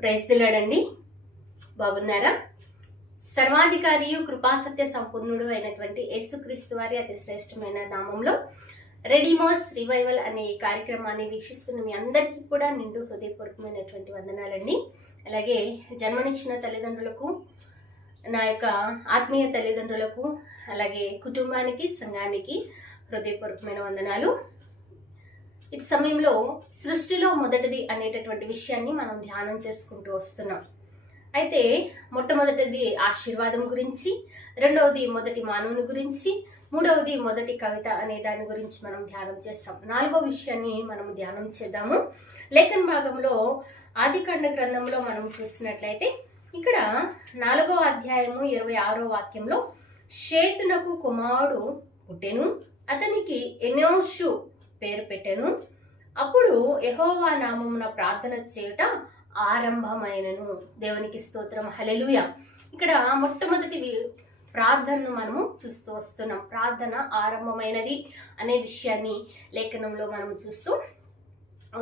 Praise the lord అండి. బాగున్నారా? సర్వాధికారియు కృపాసత్య సంపూర్ణుడు అయినటువంటి యేసుక్రీస్తు వారి అతి శ్రేష్టమైన నామంలో రెడీమర్స్ రివైవల్ అనే ఈ కార్యక్రమాన్ని వీక్షిస్తున్న మీ అందరికీ కూడా నిండు హృదయపూర్వకమైనటువంటి వందనాలండి. అలాగే జన్మనిచ్చిన తల్లిదండ్రులకు, నా యొక్క ఆత్మీయ తల్లిదండ్రులకు, అలాగే కుటుంబానికి, సంఘానికి హృదయపూర్వకమైన వందనాలు. ఈ సమయంలో సృష్టిలో మొదటిది అనేటటువంటి విషయాన్ని మనం ధ్యానం చేసుకుంటూ వస్తున్నాం. అయితే మొట్టమొదటిది ఆశీర్వాదం గురించి, రెండవది మొదటి మానవుని గురించి, మూడవది మొదటి కవిత అనే దాని గురించి మనం ధ్యానం చేస్తాం. నాలుగో విషయాన్ని మనం ధ్యానం చేద్దాము. లేఖన భాగంలో ఆదికాండ గ్రంథంలో మనం చూసినట్లయితే ఇక్కడ 4వ అధ్యాయము 26వ వాక్యంలో షేతునకు కుమారుడు పుట్టెను, అతనికి ఎనోషు పేరు పెట్టెను. అప్పుడు యెహోవా నామమున ప్రార్థన చేయుట ఆరంభమైనను. దేవునికి స్తోత్రం, హల్లెలూయా. ఇక్కడ మొట్టమొదటి ప్రార్థనను మనము చూస్తూ వస్తున్నాం. ప్రార్థన ఆరంభమైనది అనే విషయాన్ని లేఖనంలో మనము చూస్తూ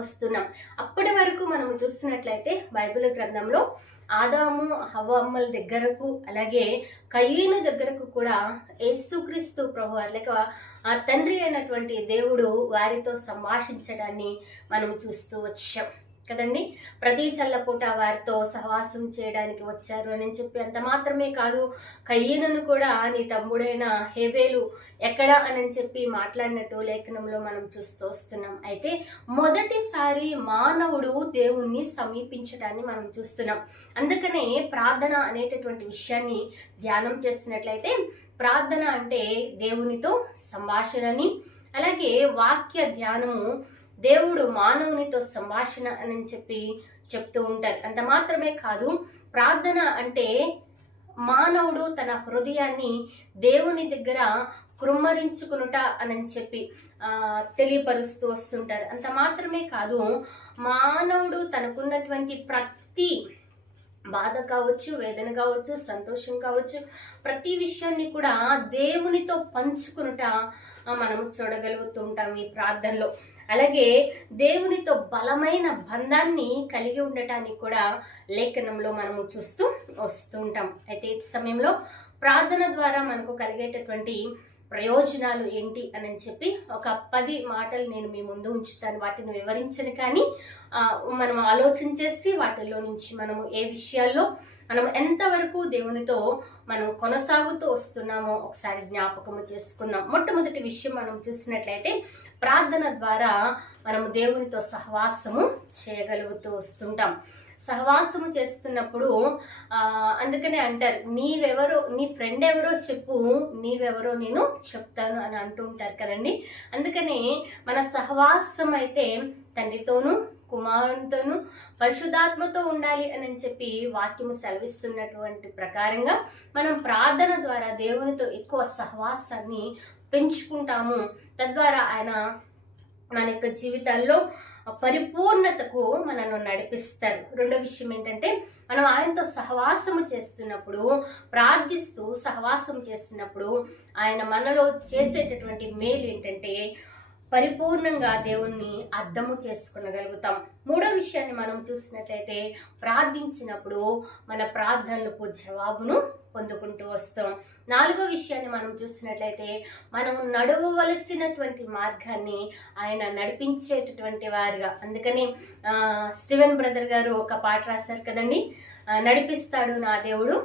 వస్తున్నాం. అప్పటి వరకు మనము చూస్తున్నట్లయితే బైబిల్ గ్రంథంలో ఆదాము హవ్వమ్మల దగ్గరకు, అలాగే కయీను దగ్గరకు కూడా యేసుక్రీస్తు ప్రభువారు లేక ఆ తండ్రి అయినటువంటి దేవుడు వారితో సంభాషించడాన్ని మనం చూస్తూ వచ్చాం కదండి. ప్రతి చల్లపూట వారితో సహవాసం చేయడానికి వచ్చారు అని చెప్పి అంత మాత్రమే కాదు, కయ్యను కూడా నీ తమ్ముడైన హేబేలు ఎక్కడా అని చెప్పి మాట్లాడినట్టు లేఖనంలో మనం చూస్తూ వస్తున్నాం. అయితే మొదటిసారి మానవుడు దేవుణ్ణి సమీపించడాన్ని మనం చూస్తున్నాం. అందుకనే ప్రార్థన అనేటటువంటి విషయాన్ని ధ్యానం చేస్తున్నట్లయితే ప్రార్థన అంటే దేవునితో సంభాషణని, అలాగే వాక్య ధ్యానము దేవుడు మానవునితో సంభాషణ అని చెప్పి చెప్తూ ఉంటారు. అంత మాత్రమే కాదు, ప్రార్థన అంటే మానవుడు తన హృదయాన్ని దేవుని దగ్గర కృమ్మరించుకునుట అని చెప్పి తెలియపరుస్తూ వస్తుంటారు. అంత మాత్రమే కాదు, మానవుడు తనకున్నటువంటి ప్రతి బాధ కావచ్చు, వేదన కావచ్చు, సంతోషం కావచ్చు, ప్రతి విషయాన్ని కూడా దేవునితో పంచుకునుట మనము చూడగలుగుతూ ఉంటాం ఈ ప్రార్థనలో. అలాగే దేవునితో బలమైన బంధాన్ని కలిగి ఉండటానికి కూడా లేఖనంలో మనము చూస్తూ వస్తుంటాం. అయితే ఈ సమయంలో ప్రార్థన ద్వారా మనకు కలిగేటటువంటి ప్రయోజనాలు ఏంటి అని చెప్పి ఒక 10 మాటలు నేను మీ ముందు ఉంచుతాను. వాటిని వివరించను, కానీ మనం ఆలోచన చేసి వాటిల్లో నుంచి మనము ఏ విషయాల్లో మనం ఎంతవరకు దేవునితో మనం కొనసాగుతూ వస్తున్నామో ఒకసారి జ్ఞాపకము చేసుకుందాం. మొట్టమొదటి విషయం మనం చూసినట్లయితే ప్రార్థన ద్వారా మనము దేవునితో సహవాసము చేయగలుగుతూ వస్తుంటాం. సహవాసము చేస్తున్నప్పుడు అందుకనే అంటారు, నీవెవరో, నీ ఫ్రెండ్ ఎవరో చెప్పు, నీవెవరో నేను చెప్తాను అని అంటూ ఉంటారు కదండి. అందుకనే మన సహవాసం అయితే తండ్రితోనూ, కుమారునితోనూ, పరిశుద్ధాత్మతో ఉండాలి అని చెప్పి వాక్యము సెలవిస్తున్నటువంటి ప్రకారంగా మనం ప్రార్థన ద్వారా దేవునితో ఎక్కువ సహవాసాన్ని పెంచుకుంటాము. తద్వారా ఆయన మన యొక్క జీవితాల్లో పరిపూర్ణతకు మనను నడిపిస్తారు. రెండో విషయం ఏంటంటే, మనం ఆయనతో సహవాసము చేస్తున్నప్పుడు, ప్రార్థిస్తూ సహవాసం చేస్తున్నప్పుడు ఆయన మనలో చేసేటటువంటి మేలు ఏంటంటే పరిపూర్ణంగా దేవుణ్ణి అర్థము చేసుకునగలుగుతాం. మూడో విషయాన్ని మనం చూసినట్లయితే, ప్రార్థించినప్పుడు మన ప్రార్థనలకు జవాబును పొందుకుంటూ వస్తాం. నాలుగో విషయాన్ని మనం చూసినట్లయితే, మనం నడవవలసినటువంటి మార్గాన్ని ఆయన నడిపించేటటువంటి వారిగా. అందుకని స్టీవెన్ బ్రదర్ గారు ఒక పాట రాశారు కదండి, నడిపిస్తాడు నా దేవుడు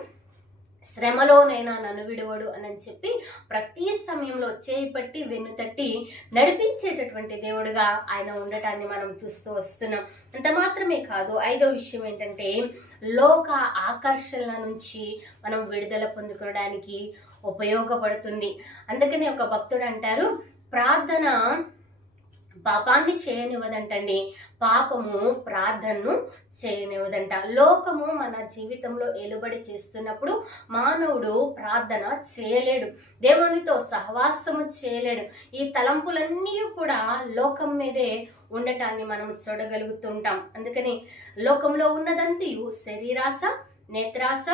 శ్రమలోనైనా నన్ను విడువడు అని చెప్పి ప్రతి సమయంలో చేపట్టి వెన్నుతట్టి నడిపించేటటువంటి దేవుడుగా ఆయన ఉండటాన్ని మనం చూస్తూ వస్తున్నాం. అంత మాత్రమే కాదు, ఐదో విషయం ఏంటంటే, లోక ఆకర్షణల నుంచి మనం విడుదల పొందుకోవడానికి ఉపయోగపడుతుంది. అందుకని ఒక భక్తుడు అంటారు, ప్రార్థన పాపాన్ని చేయనివ్వదంటండి, పాపము ప్రార్థనను చేయనివ్వదంట. లోకము మన జీవితంలో ఏలుబడి చేస్తున్నప్పుడు మానవుడు ప్రార్థన చేయలేడు, దేవునితో సహవాసము చేయలేడు. ఈ తలంపులన్నీ కూడా లోకం మీదే ఉండటాన్ని మనం చూడగలుగుతుంటాం. అందుకని లోకంలో ఉన్నదంతయు శరీరాశ, నేత్రాస,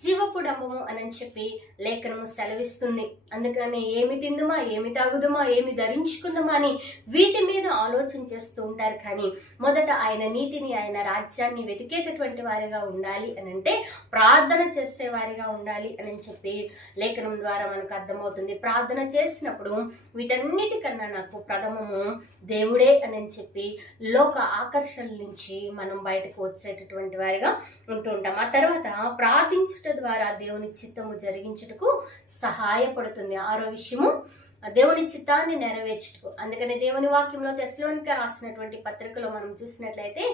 జీవపు డంబము అని చెప్పి లేఖనము సెలవిస్తుంది. అందుకని ఏమి తిందుమా, ఏమి తాగుదుమా, ఏమి ధరించుకుందామా అని వీటి మీద ఆలోచన చేస్తూ ఉంటారు. కానీ మొదట ఆయన నీతిని, ఆయన రాజ్యాన్ని వెతికేటటువంటి వారిగా ఉండాలి అని అంటే ప్రార్థన చేసేవారిగా ఉండాలి అని చెప్పి లేఖనం ద్వారా మనకు అర్థమవుతుంది. ప్రార్థన చేసినప్పుడు వీటన్నిటికన్నా నాకు ప్రథమము దేవుడే అని చెప్పి లోక ఆకర్షణ నుంచి మనం బయటకు వచ్చేటటువంటి వారిగా ఉంటూ ఉంటాం. ఆ తర్వాత ప్రార్థించుట ద్వారా దేవుని చిత్తము జరిగించుటకు సహాయపడుతుంది. ఆరో విషయము దేవుని చిత్తాన్ని నెరవేర్చుటకు. అందుకని దేవుని వాక్యంలో తెస్సలోనిక రాసినటువంటి పత్రికలో మనం చూసినట్లయితే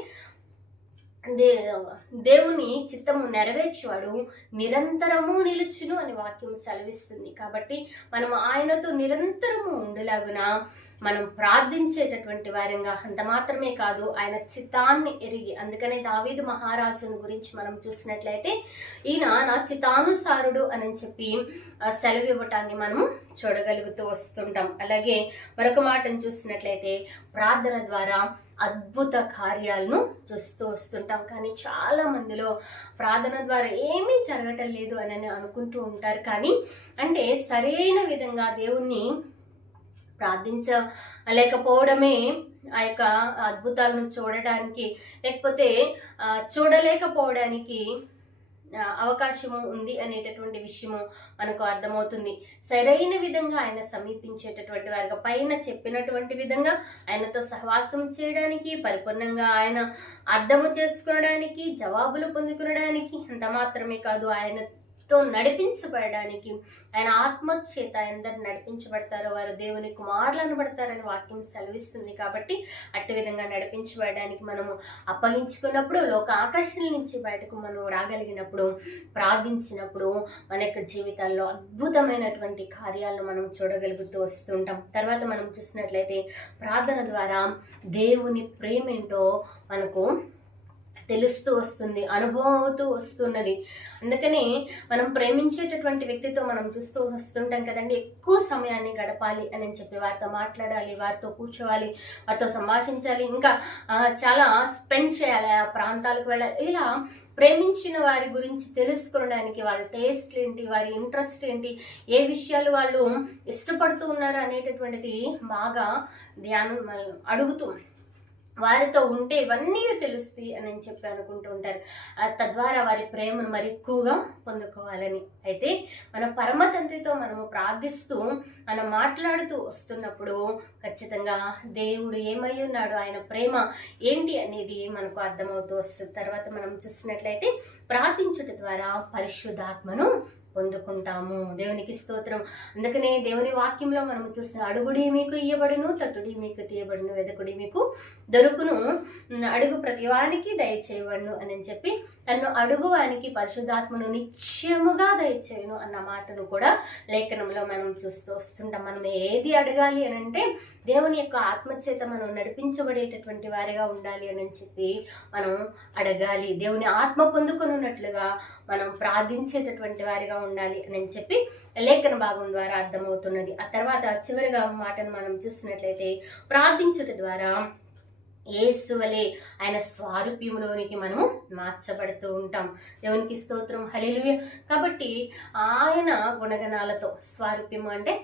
దేవుని చిత్తము నెరవేర్చేవాడు నిరంతరము నిలుచును అని వాక్యం సెలవిస్తుంది. కాబట్టి మనం ఆయనతో నిరంతరము ఉండేలాగున మనం ప్రార్థించేటటువంటి వారంగా, అంత మాత్రమే కాదు ఆయన చిత్తాన్ని ఎరిగి. అందుకనే దావీదు మహారాజుని గురించి మనం చూసినట్లయితే ఈయన నా చిత్తానుసారుడు అని చెప్పి సెలవు ఇవ్వటాన్ని మనము చూడగలుగుతూ వస్తుంటాం. అలాగే మరొక మాటను చూసినట్లయితే ప్రార్థన ద్వారా అద్భుత కార్యాలను చూస్తూ వస్తుంటాం. కానీ చాలా మందిలో ప్రార్థన ద్వారా ఏమీ జరగటం లేదు అని అనుకుంటూ ఉంటారు. కానీ అంటే సరైన విధంగా దేవుణ్ణి ప్రార్థించలేకపోవడమే ఆ యొక్క అద్భుతాలను చూడడానికి, లేకపోతే చూడలేకపోవడానికి అవకాశము ఉంది అనేటటువంటి విషయము మనకు అర్థమవుతుంది. సరైన విధంగా ఆయన సమీపించేటటువంటి వారిగా, పైన చెప్పినటువంటి విధంగా ఆయనతో సహవాసం చేయడానికి, పరిపూర్ణంగా ఆయన అర్థము చేసుకోవడానికి, జవాబులు పొందుకునడానికి, అంత మాత్రమే కాదు ఆయనతో నడిపించబడడానికి, ఆయన ఆత్మచేత ఎందరు నడిపించబడతారో వారు దేవుని కుమారులు అనబడతారని వాక్యం సెలవిస్తుంది. కాబట్టి అట్టి విధంగా నడిపించబడడానికి మనము అప్పగించుకున్నప్పుడు, లోక ఆకర్షణ నుంచి బయటకు మనం రాగలిగినప్పుడు, ప్రార్థించినప్పుడు మన యొక్క జీవితాల్లో అద్భుతమైనటువంటి కార్యాలను మనం చూడగలుగుతూ వస్తుంటాం. తర్వాత మనం చూసినట్లయితే ప్రార్థన ద్వారా దేవుని ప్రేమ ఏంటో మనకు తెలుస్తూ వస్తుంది, అనుభవం అవుతూ వస్తున్నది. అందుకని మనం ప్రేమించేటటువంటి వ్యక్తితో మనం చూస్తూ వస్తుంటాం కదండి. ఎక్కువ సమయాన్ని గడపాలి అని చెప్పి వారితో మాట్లాడాలి, వారితో కూర్చోవాలి, వారితో సంభాషించాలి, ఇంకా చాలా స్పెండ్ చేయాలి, ఆ ప్రాంతాలకు వెళ్ళాలి. ఇలా ప్రేమించిన వారి గురించి తెలుసుకోవడానికి, వాళ్ళ టేస్ట్ ఏంటి, వారి ఇంట్రెస్ట్ ఏంటి, ఏ విషయాలు వాళ్ళు ఇష్టపడుతూ ఉన్నారు అనేటటువంటిది బాగా ధ్యానం అడుగుతూ వారితో ఉంటే ఇవన్నీ తెలుస్తాయి అని చెప్పి అనుకుంటూ ఉంటారు. తద్వారా వారి ప్రేమను మరి ఎక్కువగా పొందుకోవాలని. అయితే మన పరమ తండ్రితో మనము ప్రార్థిస్తూ మనం మాట్లాడుతూ వస్తున్నప్పుడు ఖచ్చితంగా దేవుడు ఏమై ఉన్నాడు, ఆయన ప్రేమ ఏంటి అనేది మనకు అర్థమవుతూ వస్తుంది. తర్వాత మనం చూసినట్లయితే ప్రార్థించుట ద్వారా పరిశుద్ధాత్మను పొందుకుంటాము. దేవునికి స్తోత్రం. అందుకనే దేవుని వాక్యంలో మనము చూస్తే అడుగుడి మీకు ఇయ్యబడును, తట్టుడి మీకు తీయబడును, వెదకుడి మీకు దొరుకును, అడుగు ప్రతివానికి దయచేయబడును అని చెప్పి తను అడుగువానికి పరిశుద్ధాత్మను నిత్యముగా దయచేయను అన్న మాటను కూడా లేఖనంలో మనం చూస్తూ వస్తుంటాం. మనం ఏది అడగాలి అని అంటే దేవుని యొక్క ఆత్మచేత మనం నడిపించబడేటటువంటి వారిగా ఉండాలి అని చెప్పి మనం అడగాలి. దేవుని ఆత్మ పొందుకొనున్నట్లుగా మనం ప్రార్థించేటటువంటి వారిగా ఉండాలి అని చెప్పి లేఖన భాగం ద్వారా అర్థమవుతున్నది. ఆ తర్వాత చివరిగా మాటను మనం చూసినట్లయితే ప్రార్థించుట ద్వారా యేసువలే ఆయన స్వారూప్యములోనికి మనము మార్చబడుతూ ఉంటాం. దేవునికి స్తోత్రం, హల్లెలూయా. కాబట్టి ఆయన గుణగణాలతో, స్వారూప్యము అంటే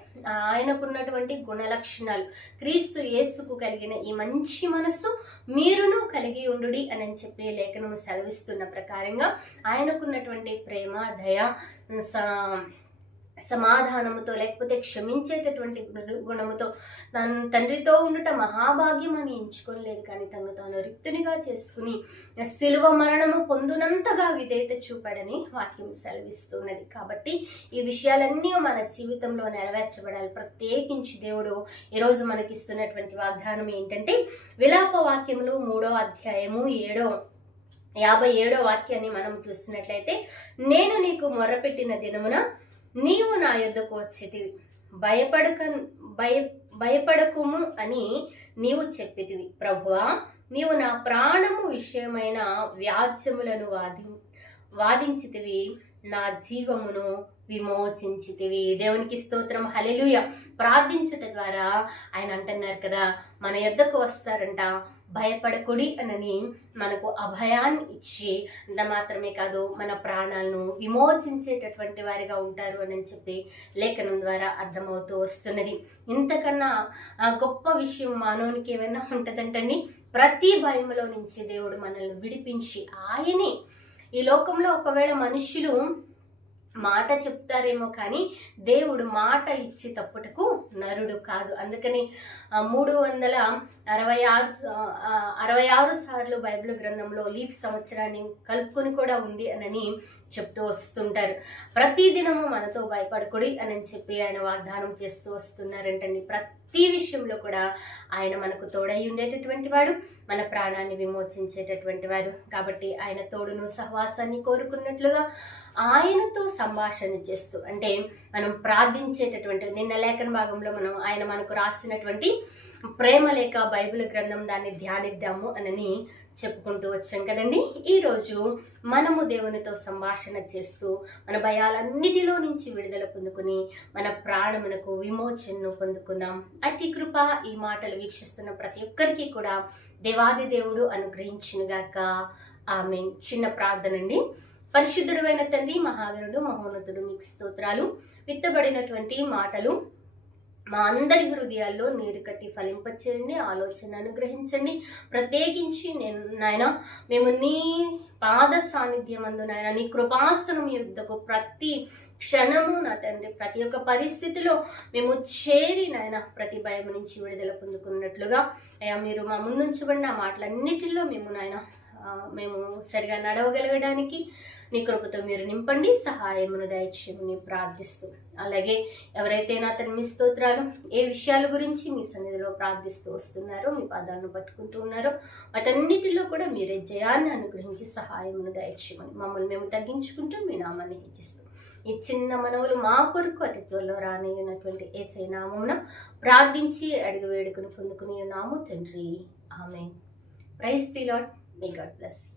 ఆయనకున్నటువంటి గుణలక్షణాలు, క్రీస్తు యేసుకు కలిగిన ఈ మంచి మనస్సు మీరును కలిగి ఉండుడి అని చెప్పి లేఖనము సెలవిస్తున్న ప్రకారంగా ఆయనకున్నటువంటి ప్రేమ, దయ, సమాధానముతో, లేకపోతే క్షమించేటటువంటి గుణముతో తను తండ్రితో ఉండుట మహాభాగ్యం అని ఎంచుకోలేదు. కానీ తను తాను రిక్తునిగా చేసుకుని శిలువ మరణము పొందునంతగా విధేయత చూపాడని వాక్యం సెలవిస్తున్నది. కాబట్టి ఈ విషయాలన్నీ మన జీవితంలో నెరవేర్చబడాలి. ప్రత్యేకించి దేవుడు ఈరోజు మనకిస్తున్నటువంటి వాగ్దానం ఏంటంటే విలాప వాక్యములు 3వ అధ్యాయము 57వ వాక్యాన్ని మనం చూసినట్లయితే, నేను నీకు మొర్రపెట్టిన దినమున నీవు నా యొద్దకు వచ్చితివి, భయపడకుము అని నీవు చెప్పితివి. ప్రభువా, నీవు నా ప్రాణము విషయమైన వ్యాజ్యములను వాదించితివి, నా జీవమును విమోచించితివి. దేవునికి స్తోత్రం, హల్లెలూయా. ప్రార్థించుట ద్వారా ఆయన అంటున్నారు కదా, మన యొద్దకు వస్తారంట, భయపడకుడి అని మనకు అభయాన్ని ఇచ్చి, అంత మాత్రమే కాదు మన ప్రాణాలను విమోచించేటటువంటి వారిగా ఉంటారు అని చెప్పి లేఖనం ద్వారా అర్థమవుతూ వస్తున్నది. ఇంతకన్నా గొప్ప విషయం మానవునికి ఏమైనా ఉంటుందంటండి? ప్రతి భయములో నుంచి దేవుడు మనల్ని విడిపించి ఆయనే ఈ లోకంలో ఒకవేళ మనుషులు మాట చెప్తారేమో కానీ దేవుడు మాట ఇచ్చి తప్పుటకు నరుడు కాదు. అందుకని 366 సార్లు బైబిల్ గ్రంథంలో లీఫ్ సంవత్సరాన్ని కలుపుకొని కూడా ఉంది అని చెప్తూ వస్తుంటారు. ప్రతి దినము మనతో భయపడకుడి అని చెప్పి ఆయన వాగ్దానం చేస్తూ వస్తున్నారంటండి. ప్రతి విషయంలో కూడా ఆయన మనకు తోడై ఉండేటటువంటి వాడు, మన ప్రాణాన్ని విమోచించేటటువంటి వారు. కాబట్టి ఆయన తోడును సహవాసాన్ని కోరుకున్నట్లుగా ఆయనతో సంభాషణ చేస్తూ, అంటే మనం ప్రార్థించేటటువంటి నిన్న లేఖన భాగంలో ఆయన మనకు రాసినటువంటి ప్రేమ లేఖ బైబిల్ గ్రంథం దాన్ని ధ్యానిద్దాము అని చెప్పుకుంటూ వచ్చాం కదండి. ఈరోజు మనము దేవునితో సంభాషణ చేస్తూ మన భయాలన్నిటిలో నుంచి విడుదల పొందుకుని మన ప్రాణమునకు విమోచనను పొందుకుందాం. అతి కృప ఈ మాటలు వీక్షిస్తున్న ప్రతి ఒక్కరికి కూడా దేవాది దేవుడు అనుగ్రహించునుగాక. ఆమేన్. చిన్న ప్రార్థన అండి. పరిశుద్ధుడైన తండ్రి, మహాగణుడు, మహోన్నతుడు, మీకు స్తోత్రాలు. విత్తబడినటువంటి మాటలు మా అందరి హృదయాల్లో నీరు కట్టి ఫలింపచేయండి, ఆలోచన అనుగ్రహించండి. ప్రత్యేకించి నాయన మేము నీ పాద సాన్నిధ్యమందు నాయన నీ కృపాసనం యుద్ధకు ప్రతి క్షణము నా తండ్రి ప్రతి ఒక్క పరిస్థితిలో మేము చేరి నాయన ప్రతి భయం నుంచి విడుదల పొందుకున్నట్లుగా అయ్యా మీరు మా ముందుంచబడిన మాటలన్నిటిలో మేము సరిగా నడవగలగడానికి నీ కృపతో మీరు నింపండి, సహాయమును దయచేయమని ప్రార్థిస్తూ, అలాగే ఎవరైతే నా తన మీ స్తోత్రాలు ఏ విషయాల గురించి మీ సన్నిధిలో ప్రార్థిస్తూ వస్తున్నారో, మీ పాదాలను పట్టుకుంటూ ఉన్నారో వాటన్నిటిలో కూడా మీరే జయాన్ని అనుగ్రహించి సహాయమును దయచేయమని మమ్మల్ని మేము తగ్గించుకుంటూ మీ నామాన్ని హెచ్చిస్తూ ఈ చిన్న మనవులు మా కొరకు అతి త్వరలో రానయ్యున్నటువంటి యేసయ్య నామమున ప్రార్థించి అడిగి వేడుకను పొందుకుని నాము తండ్రి. Amen. Praise the Lord. May God bless.